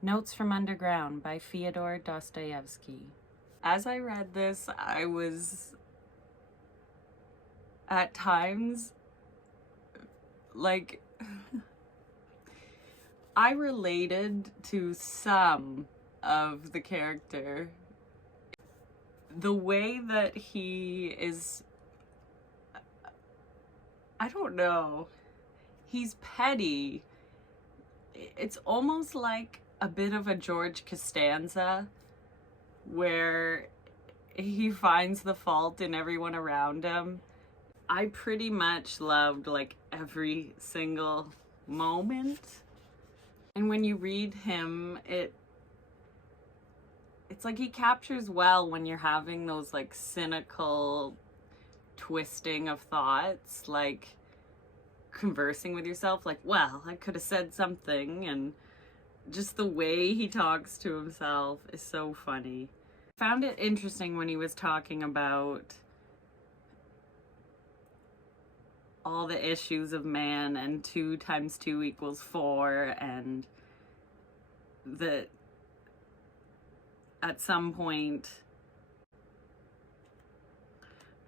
Notes from Underground by Fyodor Dostoevsky. As I read this, I was at times like I related to some of the character. The way that he is, I don't know, he's petty. It's almost like a bit of a George Costanza, where he finds the fault in everyone around him. I pretty much loved like every single moment. And when you read him, it's like he captures well when you're having those like cynical twisting of thoughts, like conversing with yourself, like, well, I could have said something, and just the way he talks to himself is so funny. I found it interesting when he was talking about all the issues of man and 2 times 2 equals 4, and that at some point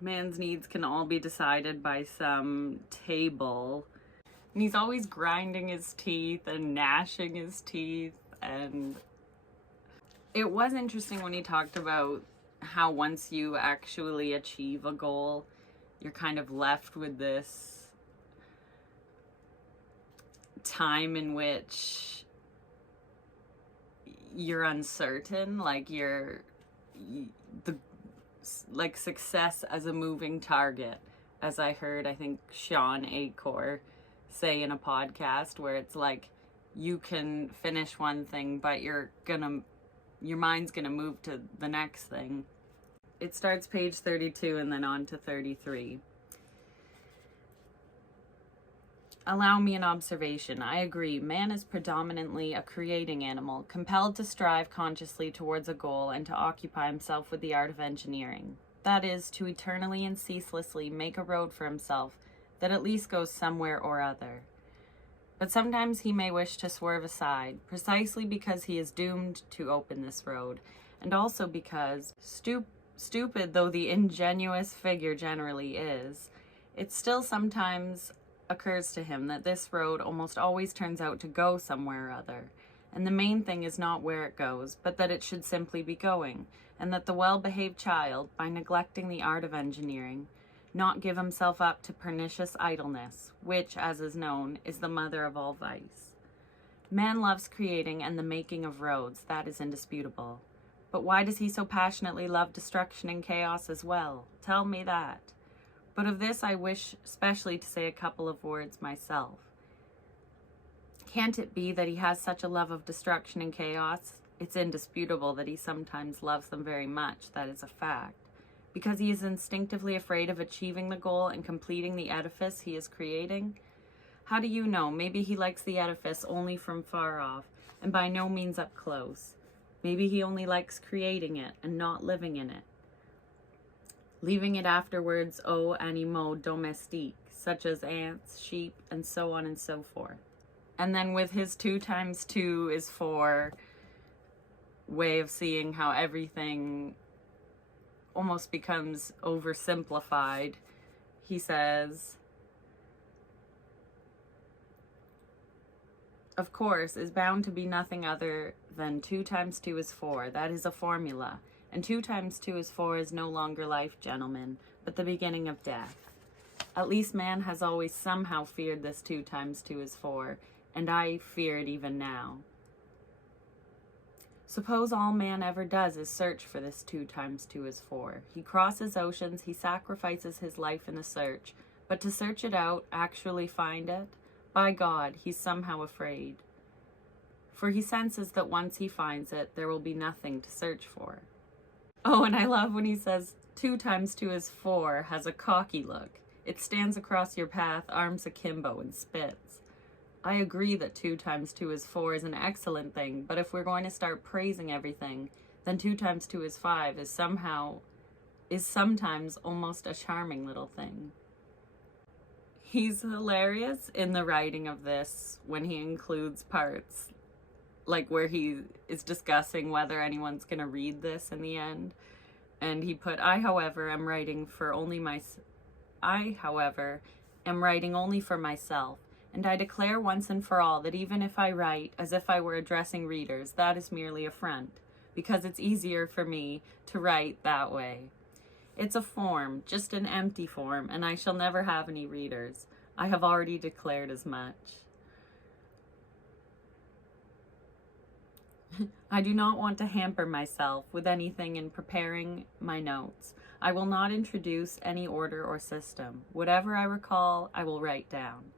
man's needs can all be decided by some table. And he's always grinding his teeth and gnashing his teeth. And it was interesting when he talked about how once you actually achieve a goal, you're kind of left with this time in which you're uncertain, like like success as a moving target, as I heard, I think Sean Acor say in a podcast, where it's like you can finish one thing, but your mind's gonna move to the next thing. It starts page 32 and then on to 33. Allow me an observation. I agree. Man is predominantly a creating animal, compelled to strive consciously towards a goal and to occupy himself with the art of engineering. That is, to eternally and ceaselessly make a road for himself that at least goes somewhere or other. But sometimes he may wish to swerve aside, precisely because he is doomed to open this road, and also because, stupid though the ingenuous figure generally is, it still sometimes occurs to him that this road almost always turns out to go somewhere or other, and the main thing is not where it goes, but that it should simply be going, and that the well-behaved child, by neglecting the art of engineering, not give himself up to pernicious idleness, which, as is known, is the mother of all vice. Man loves creating and the making of roads, that is indisputable. But why does he so passionately love destruction and chaos as well? Tell me that. But of this I wish specially to say a couple of words myself. Can't it be that he has such a love of destruction and chaos? It's indisputable that he sometimes loves them very much, that is a fact. Because he is instinctively afraid of achieving the goal and completing the edifice he is creating? How do you know? Maybe he likes the edifice only from far off, and by no means up close. Maybe he only likes creating it and not living in it, leaving it afterwards aux animaux domestiques, such as ants, sheep, and so on and so forth. And then with his 2 times 2 is 4 way of seeing how everything almost becomes oversimplified, he says, of course, is bound to be nothing other than 2 times 2 is 4. That is a formula. And 2 times 2 is 4 is no longer life, gentlemen, but the beginning of death. At least man has always somehow feared this 2 times 2 is 4, and I fear it even now. Suppose all man ever does is search for this 2 times 2 is 4. He crosses oceans, he sacrifices his life in the search, but to search it out, actually find it, by God, he's somehow afraid. For he senses that once he finds it, there will be nothing to search for. Oh, and I love when he says 2 times 2 is 4 has a cocky look. It stands across your path, arms akimbo, and spits. I agree that 2 times 2 is 4 is an excellent thing, but if we're going to start praising everything, then 2 times 2 is 5 is sometimes almost a charming little thing. He's hilarious in the writing of this when he includes parts like where he is discussing whether anyone's gonna read this in the end. And he put, I, however, am writing only for myself, and I declare once and for all that even if I write as if I were addressing readers, that is merely a front, because it's easier for me to write that way. It's a form, just an empty form, and I shall never have any readers. I have already declared as much. I do not want to hamper myself with anything in preparing my notes. I will not introduce any order or system. Whatever I recall, I will write down.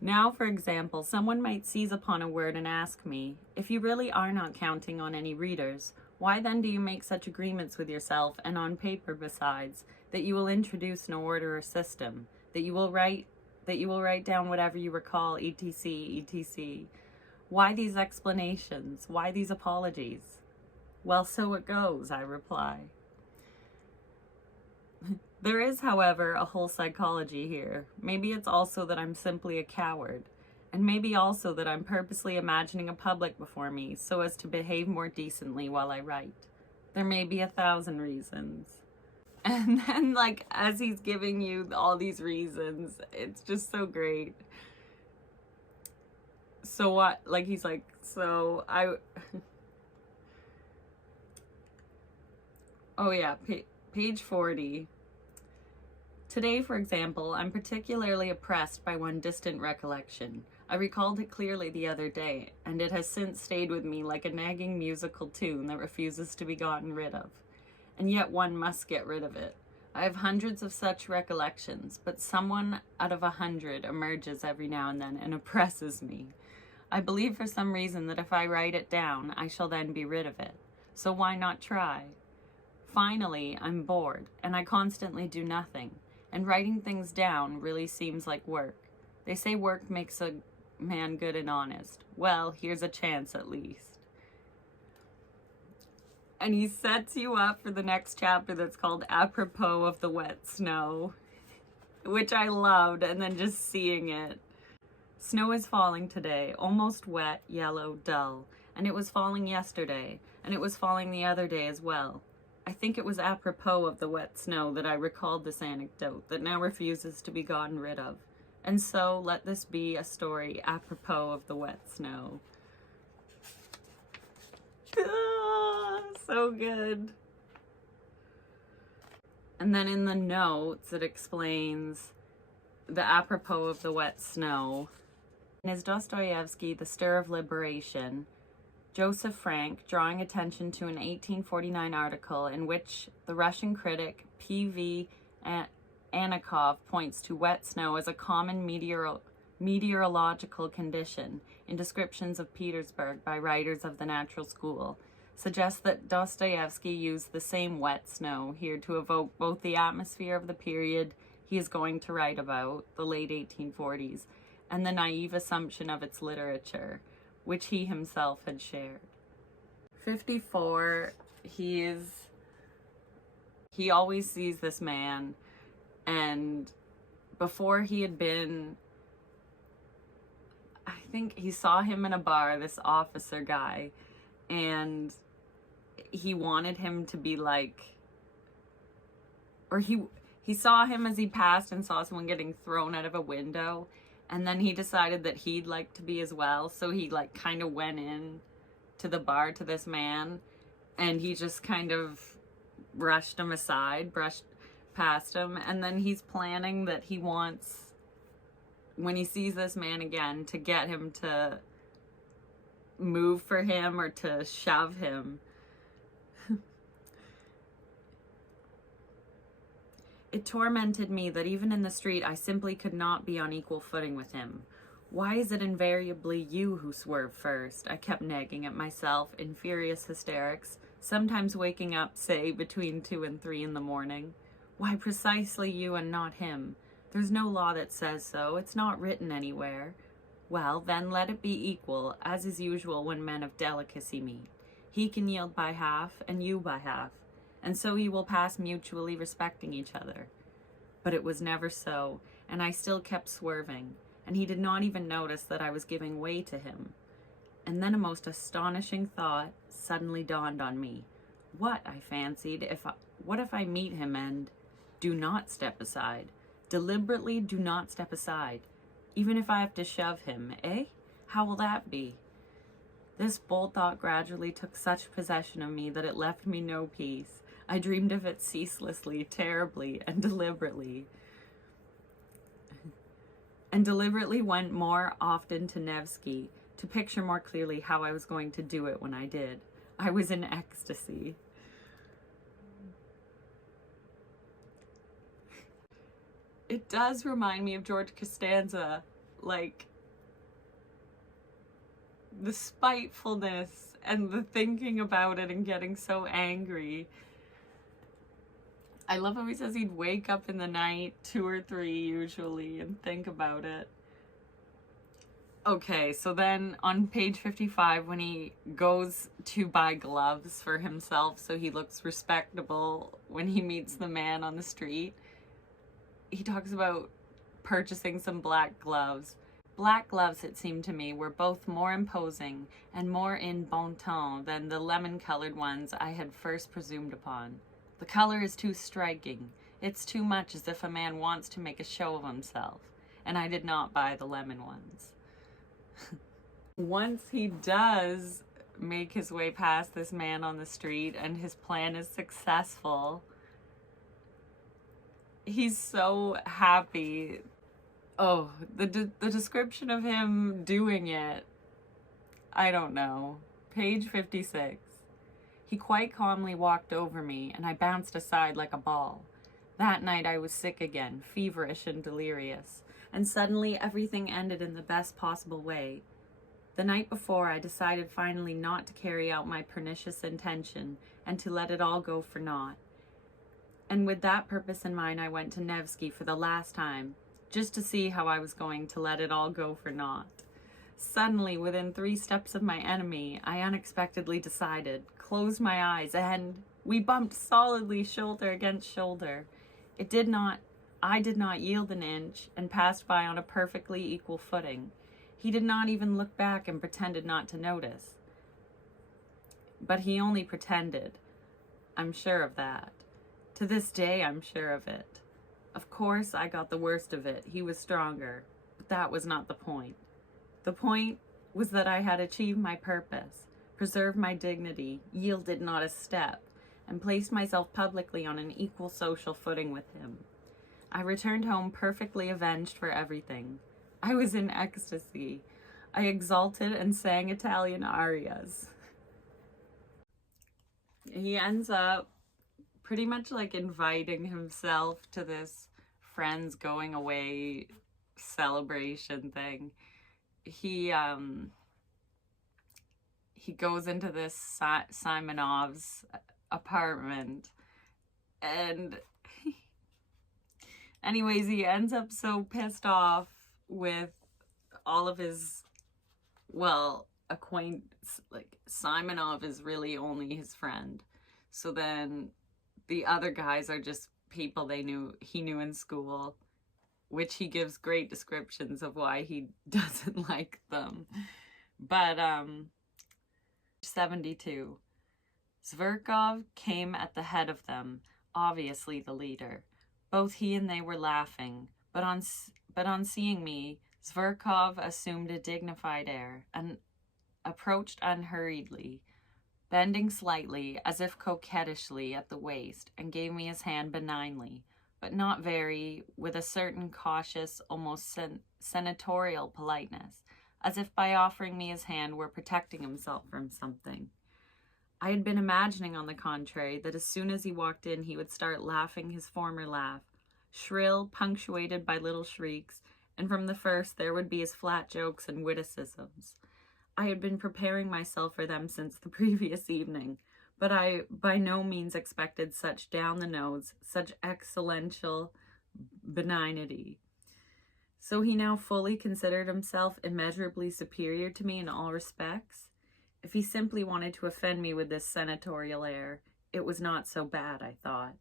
Now, for example, someone might seize upon a word and ask me, if you really are not counting on any readers, why then do you make such agreements with yourself and on paper besides, that you will introduce no order or system, that you will write down whatever you recall, etc., etc.? Why these explanations? Why these apologies? Well, so it goes, I reply. There is, however, a whole psychology here. Maybe it's also that I'm simply a coward, and maybe also that I'm purposely imagining a public before me so as to behave more decently while I write. There may be 1,000 reasons. And then, like, as he's giving you all these reasons, it's just so great. So what, like, he's like, so I, oh yeah, page 40. Today, for example, I'm particularly oppressed by one distant recollection. I recalled it clearly the other day, and it has since stayed with me like a nagging musical tune that refuses to be gotten rid of. And yet one must get rid of it. I have hundreds of such recollections, but someone out of 100 emerges every now and then and oppresses me. I believe for some reason that if I write it down, I shall then be rid of it. So why not try? Finally, I'm bored, and I constantly do nothing, and writing things down really seems like work. They say work makes a man good and honest. Well, here's a chance at least. And he sets you up for the next chapter that's called Apropos of the Wet Snow, which I loved, and then just seeing it. Snow is falling today, almost wet, yellow, dull, and it was falling yesterday, and it was falling the other day as well. I think it was apropos of the wet snow that I recalled this anecdote that now refuses to be gotten rid of. And so let this be a story apropos of the wet snow. So good. And then in the notes it explains the apropos of the wet snow. In his Dostoevsky, The Stir of Liberation, Joseph Frank, drawing attention to an 1849 article in which the Russian critic P.V. Anakov points to wet snow as a common meteorological condition in descriptions of Petersburg by writers of the natural school, suggests that Dostoevsky used the same wet snow here to evoke both the atmosphere of the period he is going to write about, the late 1840s, and the naive assumption of its literature, which he himself had shared. 54, he always sees this man, and before he had been, I think he saw him in a bar, this officer guy, and he wanted him to be like, or he saw him as he passed and saw someone getting thrown out of a window, and then he decided that he'd like to be as well, so he like kind of went in to the bar to this man, and he just kind of brushed past him, and then he's planning that he wants, when he sees this man again, to get him to move for him or to shove him. It tormented me that even in the street I simply could not be on equal footing with him. Why is it invariably you who swerve first? I kept nagging at myself in furious hysterics, sometimes waking up, say, between 2 and 3 in the morning. Why precisely you and not him? There's no law that says so. It's not written anywhere. Well, then let it be equal, as is usual when men of delicacy meet. He can yield by half, and you by half, and so you will pass mutually respecting each other. But it was never so, and I still kept swerving, and he did not even notice that I was giving way to him. And then a most astonishing thought suddenly dawned on me. What, I fancied, what if I meet him and do not step aside? Deliberately do not step aside. Even if I have to shove him, eh? How will that be? This bold thought gradually took such possession of me that it left me no peace. I dreamed of it ceaselessly, terribly, and deliberately went more often to Nevsky to picture more clearly how I was going to do it when I did. I was in ecstasy. It does remind me of George Costanza, like the spitefulness and the thinking about it and getting so angry. I love how he says he'd wake up in the night, 2 or 3 usually, and think about it. Okay, so then on page 55, when he goes to buy gloves for himself so he looks respectable when he meets the man on the street, he talks about purchasing some black gloves. Black gloves, it seemed to me, were both more imposing and more in bon ton than the lemon-colored ones I had first presumed upon. The color is too striking. It's too much as if a man wants to make a show of himself, and I did not buy the lemon ones. Once he does make his way past this man on the street and his plan is successful, he's so happy. Oh, the description of him doing it, I don't know. Page 56. He quite calmly walked over me, and I bounced aside like a ball. That night I was sick again, feverish and delirious, and suddenly everything ended in the best possible way. The night before, I decided finally not to carry out my pernicious intention and to let it all go for naught. And with that purpose in mind, I went to Nevsky for the last time, just to see how I was going to let it all go for naught. Suddenly, within 3 steps of my enemy, I unexpectedly decided, closed my eyes, and we bumped solidly shoulder against shoulder. I did not yield an inch and passed by on a perfectly equal footing. He did not even look back and pretended not to notice. But he only pretended. I'm sure of that. To this day, I'm sure of it. Of course, I got the worst of it. He was stronger. But that was not the point. The point was that I had achieved my purpose, preserved my dignity, yielded not a step, and placed myself publicly on an equal social footing with him. I returned home perfectly avenged for everything. I was in ecstasy. I exulted and sang Italian arias. He ends up pretty much like inviting himself to this friends going away celebration thing. He goes into this Simonov's apartment, and anyways, he ends up so pissed off with all of his, acquaintance, like Simonov is really only his friend. So then the other guys are just people he knew in school, which he gives great descriptions of why he doesn't like them. But 72. Zverkov came at the head of them, obviously the leader. Both he and they were laughing, but on seeing me, Zverkov assumed a dignified air and approached unhurriedly, bending slightly, as if coquettishly at the waist, and gave me his hand benignly, but not very, with a certain cautious, almost senatorial politeness, as if by offering me his hand were protecting himself from something. I had been imagining, on the contrary, that as soon as he walked in, he would start laughing his former laugh, shrill, punctuated by little shrieks, and from the first there would be his flat jokes and witticisms. I had been preparing myself for them since the previous evening, but I by no means expected such down-the-nose, such excellential benignity. So he now fully considered himself immeasurably superior to me in all respects. If he simply wanted to offend me with this senatorial air, it was not so bad, I thought.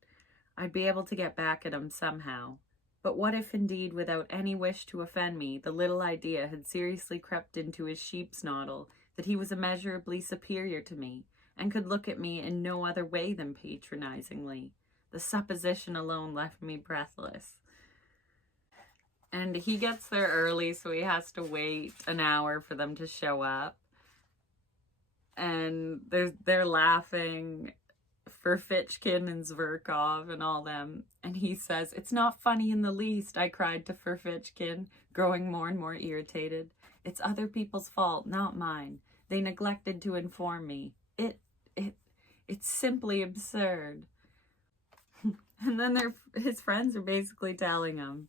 I'd be able to get back at him somehow. But what if, indeed, without any wish to offend me, the little idea had seriously crept into his sheep's noddle that he was immeasurably superior to me and could look at me in no other way than patronizingly. The supposition alone left me breathless. And he gets there early, so he has to wait an hour for them to show up. And they're laughing, Furfitchkin and Zverkov and all them. And he says, "It's not funny in the least," I cried to Furfitchkin, growing more and more irritated. "It's other people's fault, not mine. They neglected to inform me. It's simply absurd." And then his friends are basically telling him.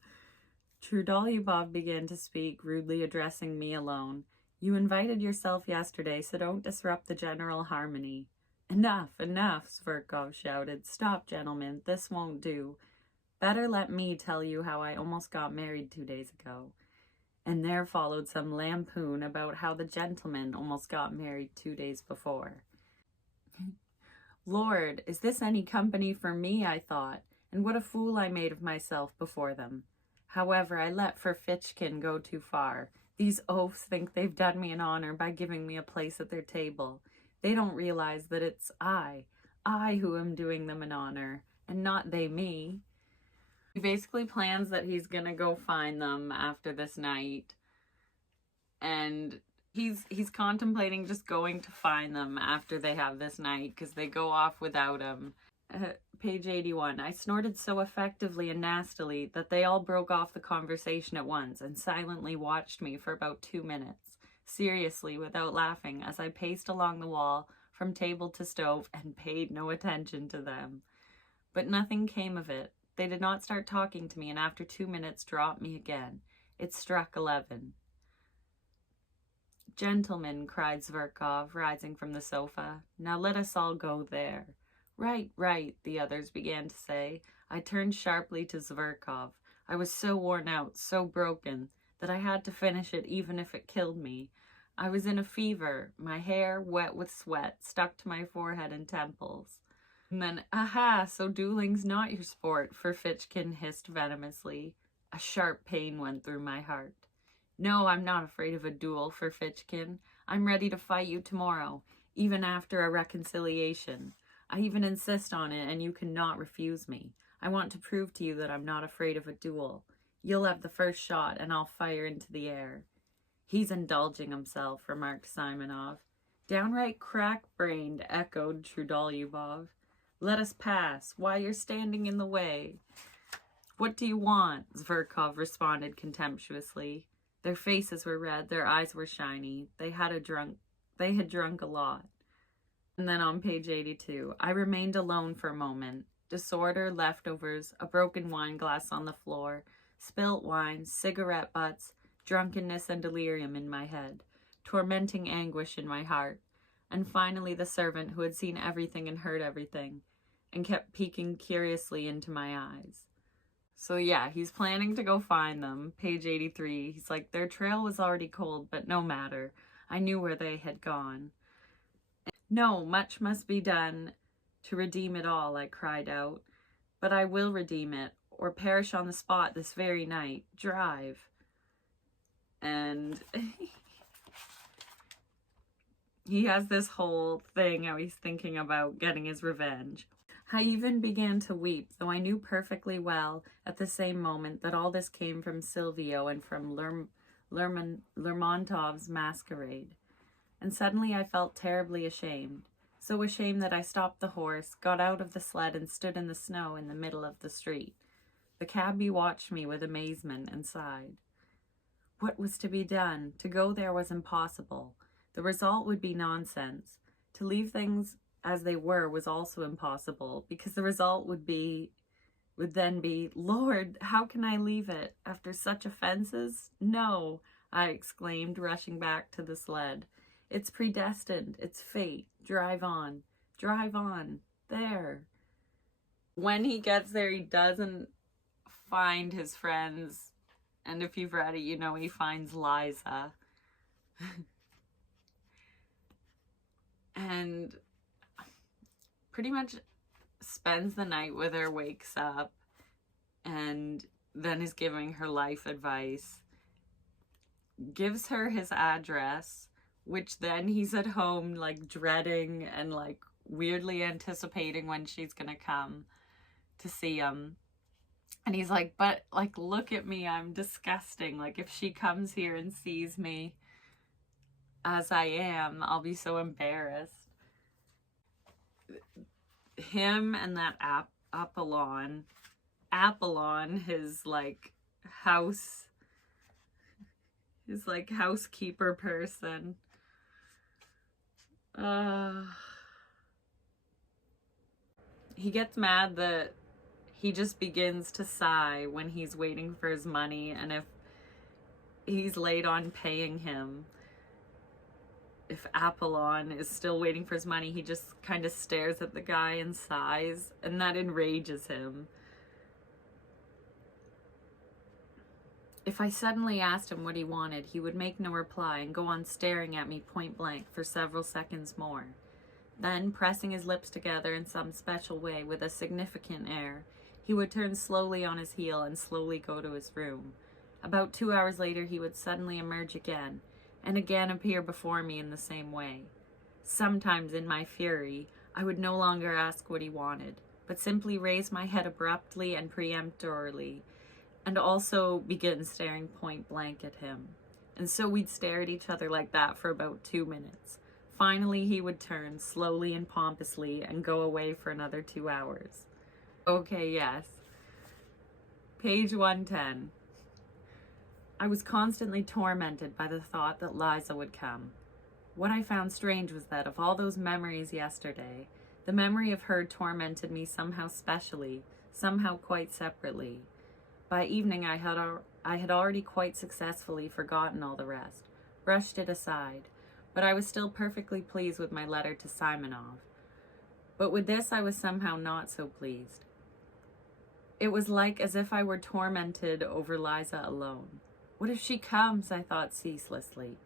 Trudolyubov began to speak, rudely addressing me alone. "You invited yourself yesterday, so don't disrupt the general harmony." "Enough, enough," Zverkov shouted. "Stop, gentlemen, this won't do. Better let me tell you how I almost got married 2 days ago." And there followed some lampoon about how the gentleman almost got married 2 days before. Lord, is this any company for me, I thought, and what a fool I made of myself before them. However, I let Furfitchkin go too far. These oafs think they've done me an honor by giving me a place at their table. They don't realize that it's I who am doing them an honor, and not they me. He basically plans that he's gonna go find them after this night, and he's contemplating just going to find them after they have this night, because they go off without him. Page 81. I snorted so effectively and nastily that they all broke off the conversation at once and silently watched me for about 2 minutes, seriously, without laughing, as I paced along the wall from table to stove and paid no attention to them. But nothing came of it. They did not start talking to me, and after 2 minutes dropped me again. It struck 11. "Gentlemen," cried Zverkov, rising from the sofa, "now let us all go there." "Right, right," the others began to say. I turned sharply to Zverkov. I was so worn out, so broken, that I had to finish it even if it killed me. I was in a fever, my hair, wet with sweat, stuck to my forehead and temples. And then, "Aha, so dueling's not your sport," Furfitchkin hissed venomously. A sharp pain went through my heart. "No, I'm not afraid of a duel, Furfitchkin. I'm ready to fight you tomorrow, even after a reconciliation. I even insist on it, and you cannot refuse me. I want to prove to you that I'm not afraid of a duel. You'll have the first shot, and I'll fire into the air." "He's indulging himself," remarked Simonov. "Downright crack-brained," echoed Trudolyubov. "Let us pass. Why, you're standing in the way." "What do you want?" Zverkov responded contemptuously. Their faces were red, their eyes were shiny. They had drunk a lot. And then on page 82, I remained alone for a moment. Disorder, leftovers, a broken wine glass on the floor, spilt wine, cigarette butts, drunkenness and delirium in my head, tormenting anguish in my heart, and finally the servant who had seen everything and heard everything, and kept peeking curiously into my eyes. So yeah, he's planning to go find them. Page 83, he's like, their trail was already cold, but no matter. I knew where they had gone. "No, much must be done to redeem it all," I cried out. "But I will redeem it, or perish on the spot this very night. Drive." And he has this whole thing how he's thinking about getting his revenge. I even began to weep, though I knew perfectly well at the same moment that all this came from Silvio and from Lermontov's masquerade. And suddenly I felt terribly ashamed, so ashamed that I stopped the horse, got out of the sled, and stood in the snow in the middle of the street. The cabby watched me with amazement and sighed. What was to be done? To go there was impossible. The result would be nonsense. To leave things as they were was also impossible, because the result would then be, Lord, how can I leave it? After such offenses? No, I exclaimed, rushing back to the sled. It's predestined. It's fate. Drive on. Drive on. There. When he gets there, he doesn't find his friends. And if you've read it, you know he finds Liza. And pretty much spends the night with her, wakes up, and then is giving her life advice. Gives her his address, which then he's at home, like, dreading and, like, weirdly anticipating when she's gonna come to see him. And he's like, but, like, look at me, I'm disgusting. Like, if she comes here and sees me as I am, I'll be so embarrassed. Him and that Apollon, his, like, housekeeper person. He gets mad that he just begins to sigh when he's waiting for his money, and if he's late on paying him, if Apollon is still waiting for his money, he just kind of stares at the guy and sighs, and that enrages him. If I suddenly asked him what he wanted, he would make no reply and go on staring at me point blank for several seconds more. Then, pressing his lips together in some special way with a significant air, he would turn slowly on his heel and slowly go to his room. About 2 hours later, he would suddenly emerge again, and again appear before me in the same way. Sometimes, in my fury, I would no longer ask what he wanted, but simply raise my head abruptly and peremptorily, and also begin staring point blank at him. And so we'd stare at each other like that for about 2 minutes. Finally, he would turn, slowly and pompously, and go away for another 2 hours. Okay, yes. Page 110. I was constantly tormented by the thought that Liza would come. What I found strange was that of all those memories yesterday, the memory of her tormented me somehow specially, somehow quite separately. By evening, I had already quite successfully forgotten all the rest, brushed it aside, but I was still perfectly pleased with my letter to Simonov. But with this, I was somehow not so pleased. It was like as if I were tormented over Liza alone. What if she comes? I thought ceaselessly.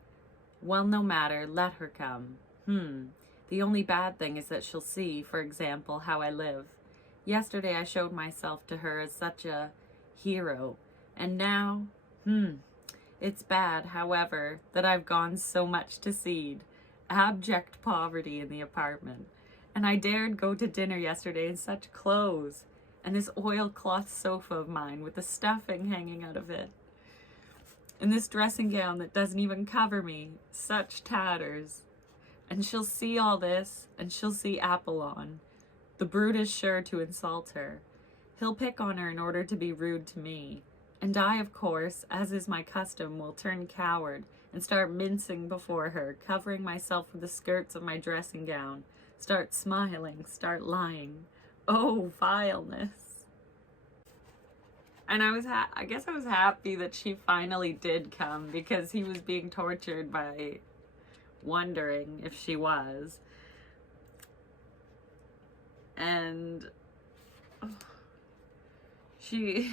Well, no matter, let her come. The only bad thing is that she'll see, for example, how I live. Yesterday I showed myself to her as such a hero, and now, it's bad, however, that I've gone so much to seed. Abject poverty in the apartment. And I dared go to dinner yesterday in such clothes, and this oilcloth sofa of mine with the stuffing hanging out of it. And this dressing gown that doesn't even cover me, such tatters. And she'll see all this, and she'll see Apollon. The brute is sure to insult her. He'll pick on her in order to be rude to me. And I, of course, as is my custom, will turn coward and start mincing before her, covering myself with the skirts of my dressing gown, start smiling, start lying. Oh, vileness. And I guess I was happy that she finally did come, because he was being tortured by wondering if she was. And he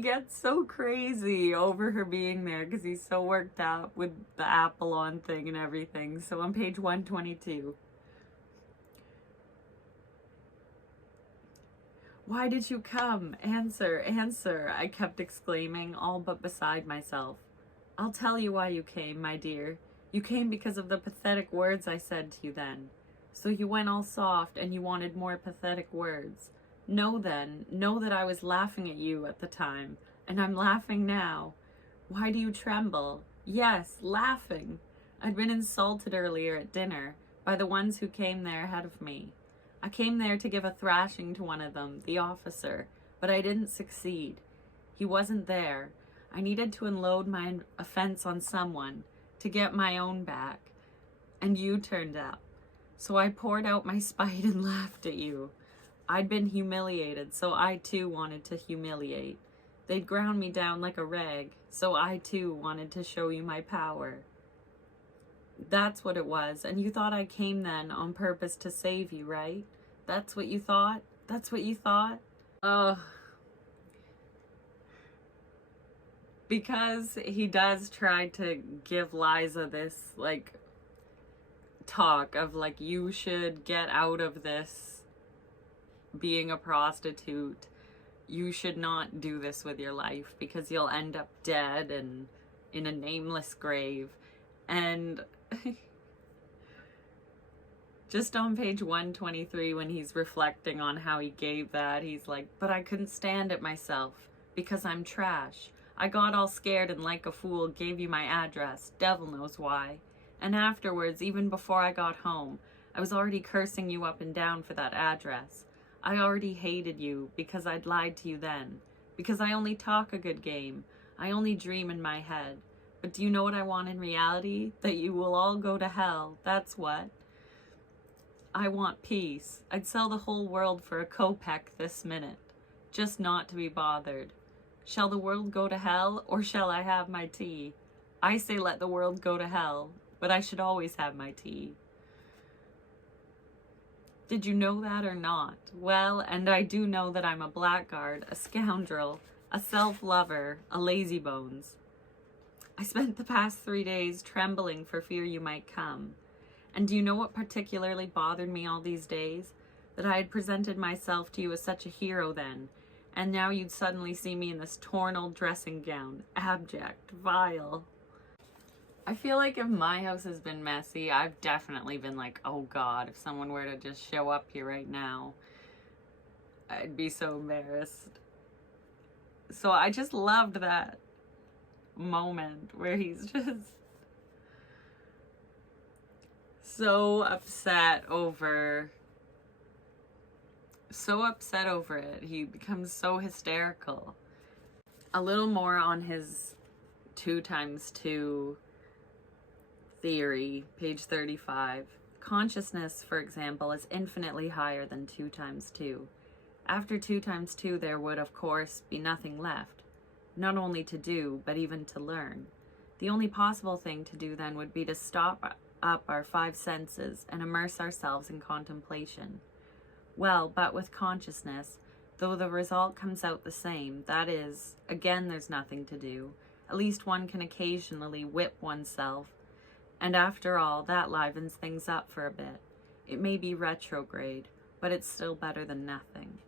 gets so crazy over her being there because he's so worked up with the Apollon thing and everything. So on page 122. Why did you come? Answer, answer, I kept exclaiming, all but beside myself. I'll tell you why you came, my dear. You came because of the pathetic words I said to you then. So you went all soft and you wanted more pathetic words. Know then, know that I was laughing at you at the time, and I'm laughing now. Why do you tremble? Yes, laughing. I'd been insulted earlier at dinner by the ones who came there ahead of me. I came there to give a thrashing to one of them, the officer, but I didn't succeed. He wasn't there. I needed to unload my offense on someone to get my own back, and you turned up. So I poured out my spite and laughed at you. I'd been humiliated, so I too wanted to humiliate. They'd ground me down like a rag, so I too wanted to show you my power. That's what it was, and you thought I came then on purpose to save you, right? That's what you thought? That's what you thought? Because he does try to give Liza this, like, talk of, like, you should get out of this being a prostitute you should not do this with your life because you'll end up dead and in a nameless grave. And just on page 123, when he's reflecting on how he gave that, he's like, but I couldn't stand it myself because I'm trash. I got all scared and like a fool gave you my address, devil knows why. And afterwards, even before I got home, I was already cursing you up and down for that address. I already hated you because I'd lied to you then. Because I only talk a good game. I only dream in my head. But do you know what I want in reality? That you will all go to hell. That's what. I want peace. I'd sell the whole world for a kopeck this minute. Just not to be bothered. Shall the world go to hell, or shall I have my tea? I say let the world go to hell, but I should always have my tea. Did you know that or not? Well, and I do know that I'm a blackguard, a scoundrel, a self-lover, a lazybones. I spent the past 3 days trembling for fear you might come. And do you know what particularly bothered me all these days? That I had presented myself to you as such a hero then, and now you'd suddenly see me in this torn old dressing gown, abject, vile. I feel like if my house has been messy, I've definitely been like, oh God, if someone were to just show up here right now, I'd be so embarrassed. So I just loved that moment where he's just so upset over it. He becomes so hysterical. A little more on his 2 times 2 theory, page 35. Consciousness, for example, is infinitely higher than 2 times 2. After 2 times 2, there would, of course, be nothing left, not only to do, but even to learn. The only possible thing to do then would be to stop up our 5 senses and immerse ourselves in contemplation. Well, but with consciousness, though the result comes out the same, that is, again there's nothing to do. At least one can occasionally whip oneself, and after all, that livens things up for a bit. It may be retrograde, but it's still better than nothing.